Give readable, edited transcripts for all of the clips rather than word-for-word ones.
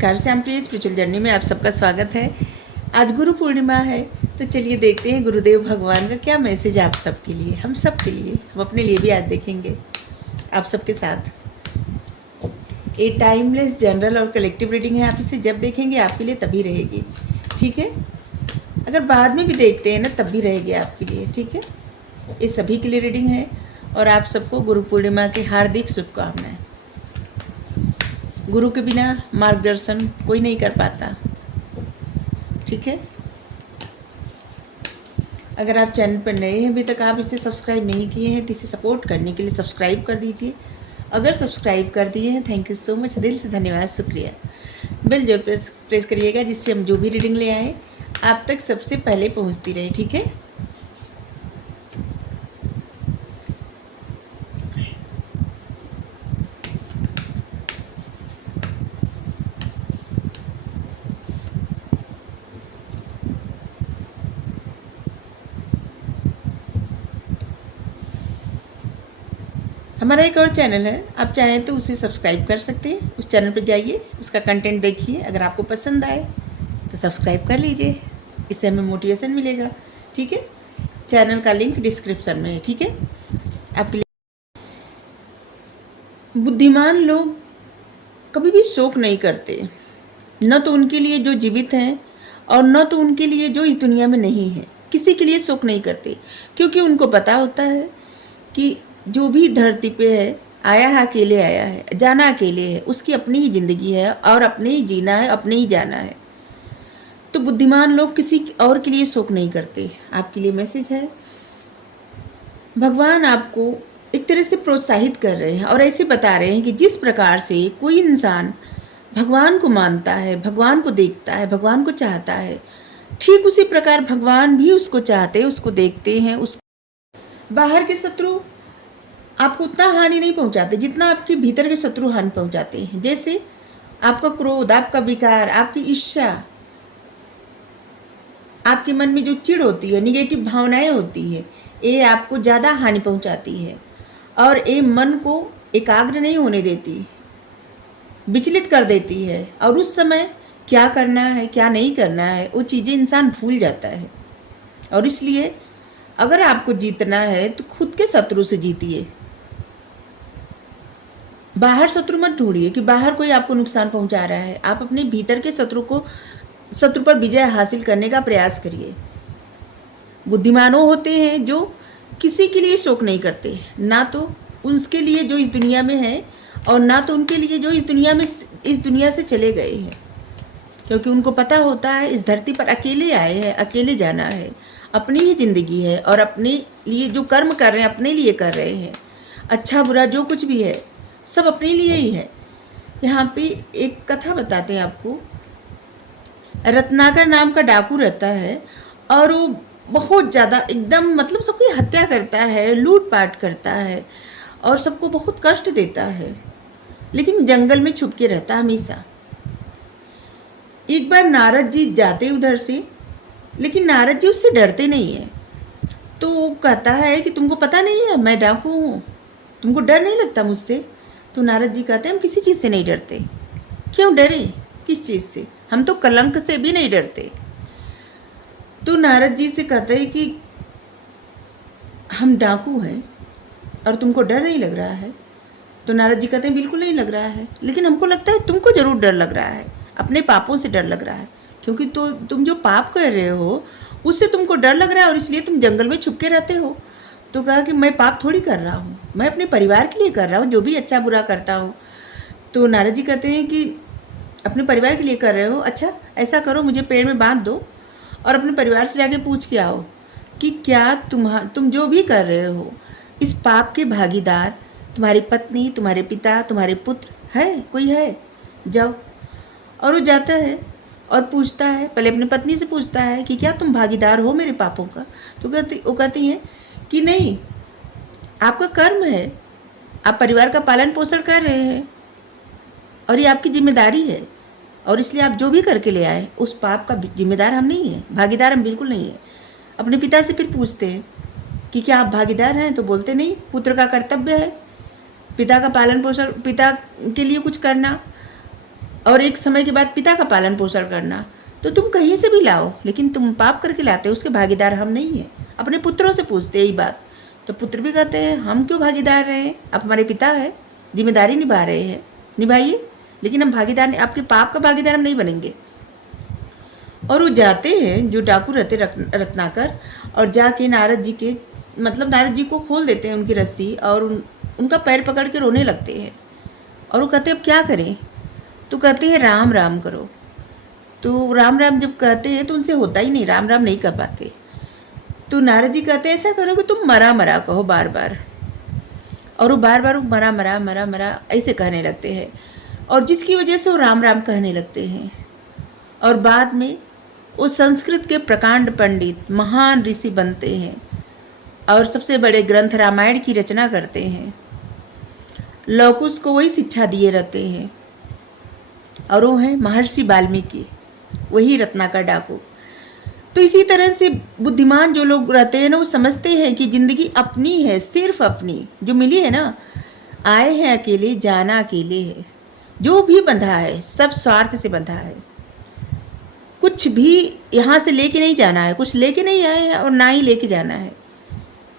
नमस्कार, श्यामप्रिय spiritual journey में आप सबका स्वागत है। आज गुरु पूर्णिमा है, तो चलिए देखते हैं गुरुदेव भगवान का क्या मैसेज आप सबके लिए, हम सब के लिए, हम अपने लिए भी आज देखेंगे आप सबके साथ। ये टाइमलेस जनरल और कलेक्टिव रीडिंग है, आप इसे जब देखेंगे आपके लिए तभी रहेगी, ठीक है। अगर बाद में भी देखते हैं ना तब भी रहेगी आपके लिए, ठीक है। ये सभी के लिए रीडिंग है और आप सबको गुरु पूर्णिमा की हार्दिक शुभकामनाएं। गुरु के बिना मार्गदर्शन कोई नहीं कर पाता, ठीक है। अगर आप चैनल पर नए हैं, अभी तक आप इसे सब्सक्राइब नहीं किए हैं तो इसे सपोर्ट करने के लिए सब्सक्राइब कर दीजिए। अगर सब्सक्राइब कर दिए हैं, थैंक यू सो मच, दिल से धन्यवाद, शुक्रिया। बेल जरूर प्रेस करिएगा, जिससे हम जो भी रीडिंग ले आए आप तक सबसे पहले पहुंचती रहे, ठीक है। हमारा एक और चैनल है, आप चाहें तो उसे सब्सक्राइब कर सकते हैं। उस चैनल पर जाइए, उसका कंटेंट देखिए, अगर आपको पसंद आए तो सब्सक्राइब कर लीजिए, इससे हमें मोटिवेशन मिलेगा, ठीक है। चैनल का लिंक डिस्क्रिप्शन में है, ठीक है। आपके लिए बुद्धिमान लोग कभी भी शोक नहीं करते, न तो उनके लिए जो जीवित हैं और न तो उनके लिए जो इस दुनिया में नहीं है। किसी के लिए शोक नहीं करते, क्योंकि उनको पता होता है कि जो भी धरती पे है, आया है अकेले आया है, जाना अकेले है, उसकी अपनी ही ज़िंदगी है और अपने ही जीना है, अपने ही जाना है। तो बुद्धिमान लोग किसी और के लिए शोक नहीं करते। आपके लिए मैसेज है, भगवान आपको एक तरह से प्रोत्साहित कर रहे हैं और ऐसे बता रहे हैं कि जिस प्रकार से कोई इंसान भगवान को मानता है, भगवान को देखता है, भगवान को चाहता है, ठीक उसी प्रकार भगवान भी उसको चाहते हैं, उसको देखते हैं। उस बाहर के शत्रु आपको उतना हानि नहीं पहुंचाते जितना आपके भीतर के शत्रु हानि पहुंचाते हैं। जैसे आपका क्रोध, आपका विकार, आपकी ईर्ष्या, आपके मन में जो चिढ़ होती है, निगेटिव भावनाएं होती है, ये आपको ज़्यादा हानि पहुंचाती है और ये मन को एकाग्र नहीं होने देती, विचलित कर देती है। और उस समय क्या करना है, क्या नहीं करना है, वो चीज़ें इंसान भूल जाता है। और इसलिए अगर आपको जीतना है तो खुद के शत्रु से जीतिए। बाहर शत्रु मत ढूंढिए कि बाहर कोई आपको नुकसान पहुंचा रहा है। आप अपने भीतर के शत्रु पर विजय हासिल करने का प्रयास करिए। बुद्धिमान वो होते हैं जो किसी के लिए शोक नहीं करते, ना तो उसके लिए जो इस दुनिया में है और ना तो उनके लिए जो इस दुनिया से चले गए हैं, क्योंकि उनको पता होता है इस धरती पर अकेले आए हैं, अकेले जाना है, अपनी ही ज़िंदगी है और अपने लिए जो कर्म कर रहे हैं अपने लिए कर रहे हैं। अच्छा बुरा जो कुछ भी है सब अपने लिए ही है। यहाँ पे एक कथा बताते हैं आपको। रत्नाकर नाम का डाकू रहता है और वो बहुत ज़्यादा एकदम मतलब सबकी हत्या करता है, लूटपाट करता है और सबको बहुत कष्ट देता है, लेकिन जंगल में छुप के रहता हमेशा। एक बार नारद जी जाते उधर से, लेकिन नारद जी उससे डरते नहीं है। तो वो कहता है कि तुमको पता नहीं है मैं डाकू हूँ, तुमको डर नहीं लगता मुझसे? तो नारद जी कहते हैं हम किसी चीज़ से नहीं डरते। क्यों डरे, किस चीज़ से? हम तो कलंक से भी नहीं डरते। तो नारद जी से कहते हैं कि हम डाकू हैं और तुमको डर नहीं लग रहा है? तो नारद जी कहते हैं बिल्कुल नहीं लग रहा है, लेकिन हमको लगता है तुमको ज़रूर डर लग रहा है, अपने पापों से डर लग रहा है, क्योंकि तो तुम जो पाप कर रहे हो उससे तुमको डर लग रहा है और इसलिए तुम जंगल में छुप के रहते हो। तो कहा कि मैं पाप थोड़ी कर रहा हूँ, मैं अपने परिवार के लिए कर रहा हूँ, जो भी अच्छा बुरा करता हूँ। तो नारद जी कहते हैं कि अपने परिवार के लिए कर रहे हो, अच्छा ऐसा करो मुझे पेड़ में बांध दो और अपने परिवार से जाके पूछ के आओ कि क्या तुम जो भी कर रहे हो इस पाप के भागीदार तुम्हारी पत्नी, तुम्हारे पिता, तुम्हारे पुत्र है, कोई है? जाओ। और वो जाता है और पूछता है, पहले अपनी पत्नी से पूछता है कि क्या तुम भागीदार हो मेरे पापों का? तो वो कहती है कि नहीं, आपका कर्म है, आप परिवार का पालन पोषण कर रहे हैं और ये आपकी जिम्मेदारी है, और इसलिए आप जो भी करके ले आए उस पाप का जिम्मेदार हम नहीं है, भागीदार हम बिल्कुल नहीं है। अपने पिता से फिर पूछते हैं कि क्या आप भागीदार हैं? तो बोलते नहीं, पुत्र का कर्तव्य है पिता का पालन पोषण, पिता के लिए कुछ करना। और एक समय के बाद पिता का पालन पोषण करना, तो तुम कहीं से भी लाओ, लेकिन तुम पाप करके लाते हो, उसके भागीदार हम नहीं हैं। अपने पुत्रों से पूछते यही बात, तो पुत्र भी कहते हैं हम क्यों भागीदार रहे, आप हमारे पिता है, जिम्मेदारी निभा रहे हैं, निभाइए, लेकिन हम भागीदार, आपके पाप का भागीदार हम नहीं बनेंगे। और वो जाते हैं, जो डाकू रहते रत्नाकर, और जाके नारद जी के, मतलब नारद जी को खोल देते हैं उनकी रस्सी, और उनका पैर पकड़ के रोने लगते हैं। और वो कहते हैं अब क्या करें, तो कहते हैं राम राम करो। तो राम राम जब कहते हैं तो उनसे होता ही नहीं, राम राम नहीं कर पाते। तो नारद जी कहते हैं ऐसा करो कि तुम मरा मरा कहो बार बार, और वो बार बार मरा मरा मरा मरा ऐसे कहने लगते हैं, और जिसकी वजह से वो राम राम कहने लगते हैं। और बाद में वो संस्कृत के प्रकांड पंडित, महान ऋषि बनते हैं, और सबसे बड़े ग्रंथ रामायण की रचना करते हैं। लौकुश को वही शिक्षा दिए रहते हैं, और वो हैं महर्षि वाल्मीकि, वही रत्नाकर डाकू। तो इसी तरह से बुद्धिमान जो लोग रहते हैं ना, वो समझते हैं कि ज़िंदगी अपनी है, सिर्फ अपनी जो मिली है ना, आए हैं अकेले, जाना अकेले है, जो भी बंधा है सब स्वार्थ से बंधा है, कुछ भी यहाँ से लेके नहीं जाना है, कुछ लेके नहीं आए हैं और ना ही लेके जाना है।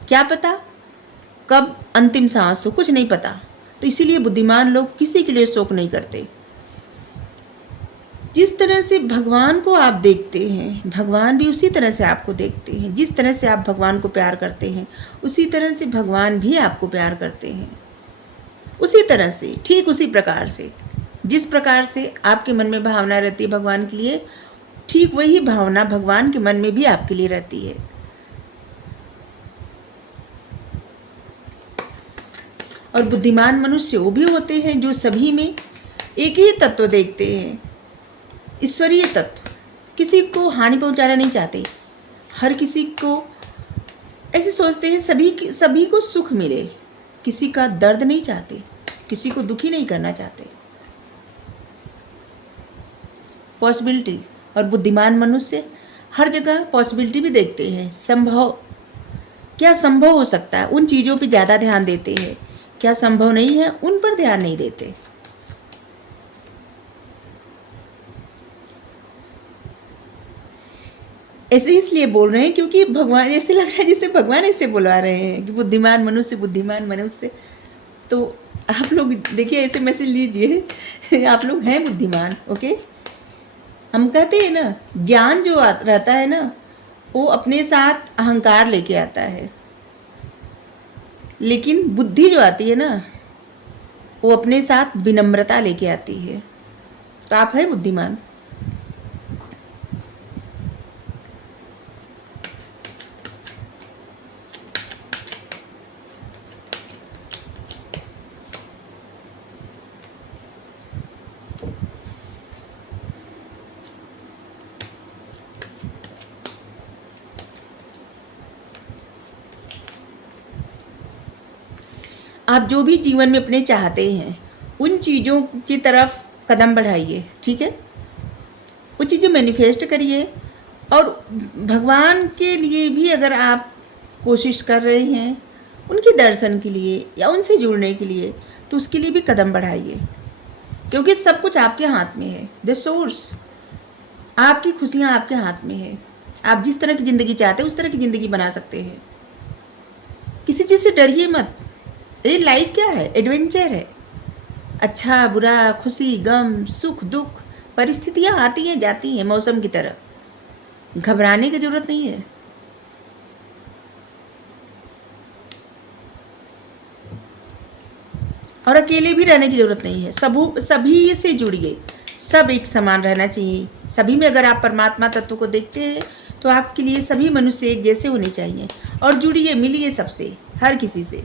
क्या पता कब अंतिम सांस हो, कुछ नहीं पता। तो इसीलिए बुद्धिमान लोग किसी के लिए शोक नहीं करते। जिस तरह से भगवान को आप देखते हैं, भगवान भी उसी तरह से आपको देखते हैं। जिस तरह से आप भगवान को प्यार करते हैं, उसी तरह से भगवान भी आपको प्यार करते हैं। उसी तरह से, ठीक उसी प्रकार से, जिस प्रकार से आपके मन में भावना रहती है भगवान के लिए, ठीक वही भावना भगवान के मन में भी आपके लिए रहती है। और बुद्धिमान मनुष्य वो भी होते हैं जो सभी में एक ही तत्व देखते हैं, ईश्वरीय तत्व। किसी को हानि पहुंचाना नहीं चाहते, हर किसी को ऐसे सोचते हैं सभी को सुख मिले, किसी का दर्द नहीं चाहते, किसी को दुखी नहीं करना चाहते। पॉसिबिलिटी, और बुद्धिमान मनुष्य हर जगह पॉसिबिलिटी भी देखते हैं। संभव, क्या संभव हो सकता है, उन चीज़ों पे ज़्यादा ध्यान देते हैं, क्या संभव नहीं है उन पर ध्यान नहीं देते। ऐसे इसलिए बोल रहे हैं क्योंकि भगवान, ऐसे लग रहा है जैसे भगवान ऐसे बुला रहे हैं कि बुद्धिमान मनुष्य, बुद्धिमान मनुष्य। तो आप लोग देखिए, ऐसे मैसेज लीजिए आप लोग हैं बुद्धिमान, ओके। हम कहते हैं ना, ज्ञान जो रहता है ना, वो अपने साथ अहंकार लेके आता है, लेकिन बुद्धि जो आती है ना, वो अपने साथ विनम्रता लेके आती है। तो आप हैं बुद्धिमान। आप जो भी जीवन में अपने चाहते हैं, उन चीज़ों की तरफ कदम बढ़ाइए, ठीक है। वो चीज़ें मैनिफेस्ट करिए, और भगवान के लिए भी अगर आप कोशिश कर रहे हैं, उनके दर्शन के लिए या उनसे जुड़ने के लिए, तो उसके लिए भी कदम बढ़ाइए, क्योंकि सब कुछ आपके हाथ में है। द सोर्स, आपकी खुशियाँ आपके हाथ में है। आप जिस तरह की ज़िंदगी चाहते हैं उस तरह की ज़िंदगी बना सकते हैं। किसी चीज़ से डरिए मत। ये लाइफ क्या है, एडवेंचर है। अच्छा बुरा, खुशी गम, सुख दुख, परिस्थितियाँ आती हैं जाती हैं मौसम की तरह, घबराने की ज़रूरत नहीं है। और अकेले भी रहने की ज़रूरत नहीं है, सभी से जुड़िए, सब एक समान रहना चाहिए। सभी में अगर आप परमात्मा तत्व को देखते हैं तो आपके लिए सभी मनुष्य एक जैसे होने चाहिए। और जुड़िए, मिलिए सबसे, हर किसी से।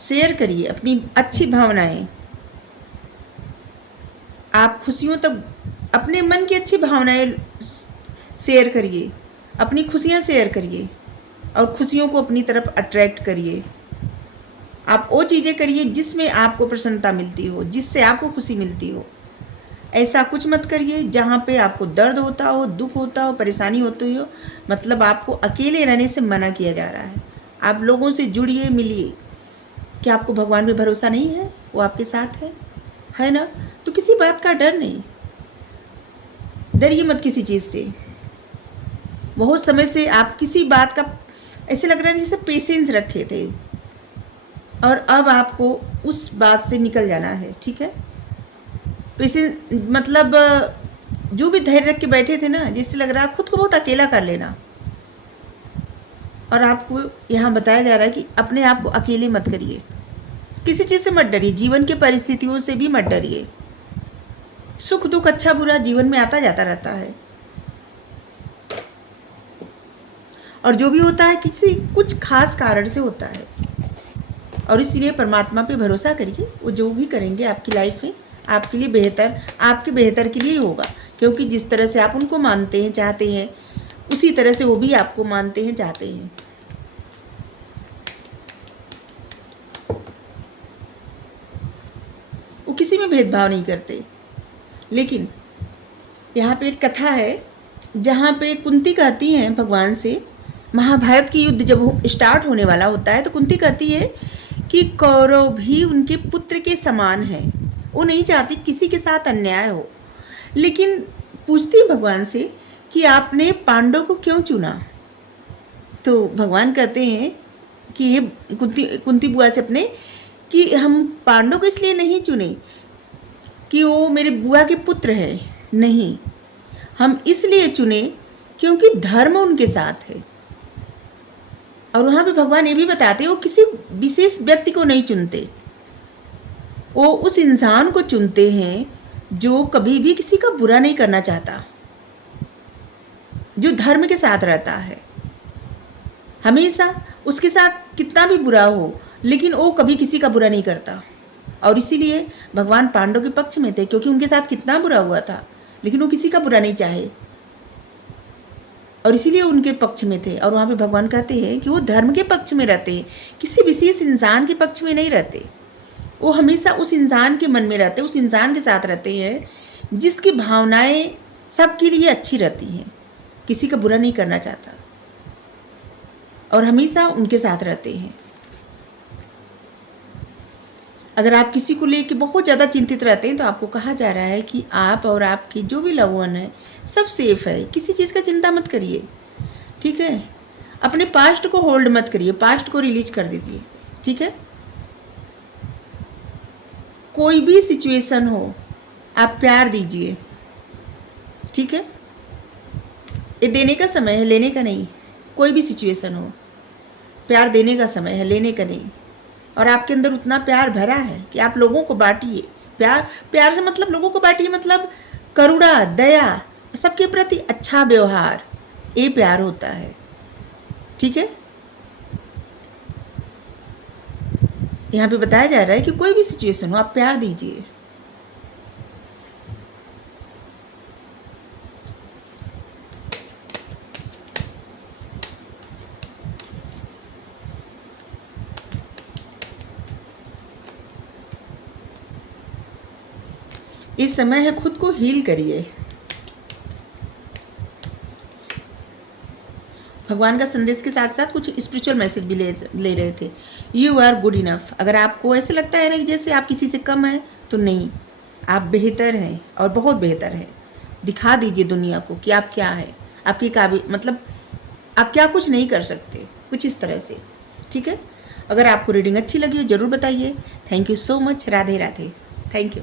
शेयर करिए अपनी अच्छी भावनाएं। आप खुशियों तक, अपने मन की अच्छी भावनाएं शेयर करिए, अपनी खुशियां शेयर करिए, और खुशियों को अपनी तरफ अट्रैक्ट करिए। आप वो चीज़ें करिए जिसमें आपको प्रसन्नता मिलती हो, जिससे आपको खुशी मिलती हो। ऐसा कुछ मत करिए जहाँ पे आपको दर्द होता हो, दुख होता हो, परेशानी होती हो। मतलब आपको अकेले रहने से मना किया जा रहा है। आप लोगों से जुड़िए, मिलिए। क्या आपको भगवान पे भरोसा नहीं है? वो आपके साथ है ना? तो किसी बात का डर नहीं, डरिए मत किसी चीज़ से। बहुत समय से आप किसी बात का ऐसे लग रहा है जैसे पेशेंस रखे थे, और अब आपको उस बात से निकल जाना है, ठीक है? पेशेंस मतलब जो भी धैर्य रख के बैठे थे ना, जिससे लग रहा है खुद को बहुत अकेला कर लेना, और आपको यहाँ बताया जा रहा है कि अपने आप को अकेले मत करिए, किसी चीज़ से मत डरिए, जीवन की परिस्थितियों से भी मत डरिए। सुख दुख अच्छा बुरा जीवन में आता जाता रहता है, और जो भी होता है किसी कुछ खास कारण से होता है, और इसलिए परमात्मा पे भरोसा करिए। वो जो भी करेंगे आपकी लाइफ में आपके लिए बेहतर, आपके बेहतर के लिए ही होगा, क्योंकि जिस तरह से आप उनको मानते हैं, चाहते हैं, उसी तरह से वो भी आपको मानते हैं, चाहते हैं। वो किसी में भेदभाव नहीं करते। लेकिन यहाँ पे एक कथा है जहाँ पे कुंती कहती हैं भगवान से, महाभारत की युद्ध जब स्टार्ट होने वाला होता है तो कुंती कहती है कि कौरव भी उनके पुत्र के समान है, वो नहीं चाहती किसी के साथ अन्याय हो। लेकिन पूछती भगवान से कि आपने पांडव को क्यों चुना? तो भगवान कहते हैं कि ये कुंती बुआ से अपने, कि हम पांडव को इसलिए नहीं चुने कि वो मेरे बुआ के पुत्र हैं, नहीं, हम इसलिए चुने क्योंकि धर्म उनके साथ है। और वहाँ पे भगवान ये भी बताते हैं वो किसी विशेष व्यक्ति को नहीं चुनते, वो उस इंसान को चुनते हैं जो कभी भी किसी का बुरा नहीं करना चाहता, जो धर्म के साथ रहता है। हमेशा उसके साथ कितना भी बुरा हो, लेकिन वो कभी किसी का बुरा नहीं करता। और इसीलिए भगवान पांडव के पक्ष में थे, क्योंकि उनके साथ कितना बुरा हुआ था, लेकिन वो किसी का बुरा नहीं चाहे, और इसीलिए उनके पक्ष में थे। और वहाँ पे भगवान कहते हैं कि वो धर्म के पक्ष में रहते हैं, किसी विशेष इंसान के पक्ष में नहीं रहते। वो हमेशा उस इंसान के मन में रहते, उस इंसान के साथ रहते हैं जिसकी भावनाएं सबके लिए अच्छी रहती हैं, किसी का बुरा नहीं करना चाहता, और हमेशा उनके साथ रहते हैं। अगर आप किसी को लेकर बहुत ज़्यादा चिंतित रहते हैं तो आपको कहा जा रहा है कि आप और आपकी जो भी लव वन है सब सेफ है, किसी चीज़ का चिंता मत करिए, ठीक है? अपने पास्ट को होल्ड मत करिए, पास्ट को रिलीज कर दीजिए, ठीक है? कोई भी सिचुएशन हो आप प्यार दीजिए, ठीक है? ये देने का समय है, लेने का नहीं। कोई भी सिचुएशन हो, प्यार देने का समय है, लेने का नहीं। और आपके अंदर उतना प्यार भरा है कि आप लोगों को बांटिए। प्यार से मतलब लोगों को बांटिए, मतलब करुणा, दया, सबके प्रति अच्छा व्यवहार, ये प्यार होता है, ठीक है? यहाँ पे बताया जा रहा है कि कोई भी सिचुएशन हो आप प्यार दीजिए। इस समय है खुद को हील करिए। भगवान का संदेश के साथ साथ कुछ स्पिरिचुअल मैसेज भी ले रहे थे। You are good enough. अगर आपको ऐसे लगता है ना कि जैसे आप किसी से कम हैं, तो नहीं, आप बेहतर हैं और बहुत बेहतर हैं। दिखा दीजिए दुनिया को कि आप क्या हैं, आपके काबिल, मतलब आप क्या कुछ नहीं कर सकते, कुछ इस तरह से, ठीक है? अगर आपको रीडिंग अच्छी लगी हो ज़रूर बताइए। Thank you so much. Radhe Radhe. Thank you.